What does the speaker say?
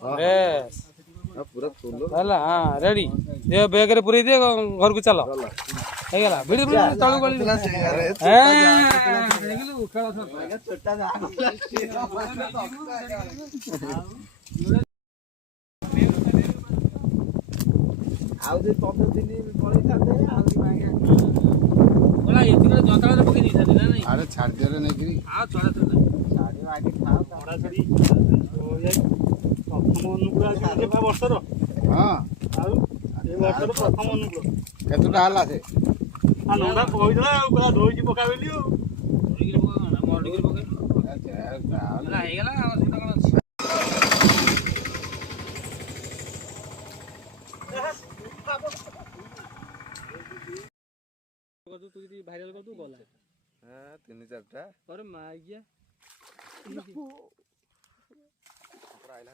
बेस पूरा तोलो ହେଲା ହଁ ରେଡି ଦେ ବେଗରେ ପୁରେଇ ଦିଅ ଘରକୁ ଚାଲ ହେଇଗଲା ଭିଡି ତଳୁ ଗଳି ଆଉ ଯେ 15 ଦିନ ପଳେଇଥାନ୍ତେ ଆଉ ଜତାଳରେ ପକେଇ ଦେଇଥାନ୍ତି ନା ନାଇଁ ଆରେ ଛାଡି ଦେଲେ ନେଇକିରି ଆଉ ଚଳା ଚଳା ଛାଡିବ ଆଗେ ଖାଅ ଛଡା ଛଡି ପ୍ରଥମ ଅନୁକୂଳ ବର୍ଷର ହଁ ଆଉ ଏ ବର୍ଷର ପ୍ରଥମ ଅନୁକୂଳ କେତେଟା ହେଲା ସେ ନଣ୍ଡା କହିଥିଲା ଆଉ କହିଲା ଧୋଇଛି ପକା ବୋଲି ଆଉ ହେଇଗଲା ଆଉ ସେଟା କଣ ଅଛି ତୁ ଯଦି ଭାଇରାଲ କରିଦୁ ଗଲା ହଁ 3-4ଟା ପରେ ମା ଆଜ୍ଞା ଆଇଲା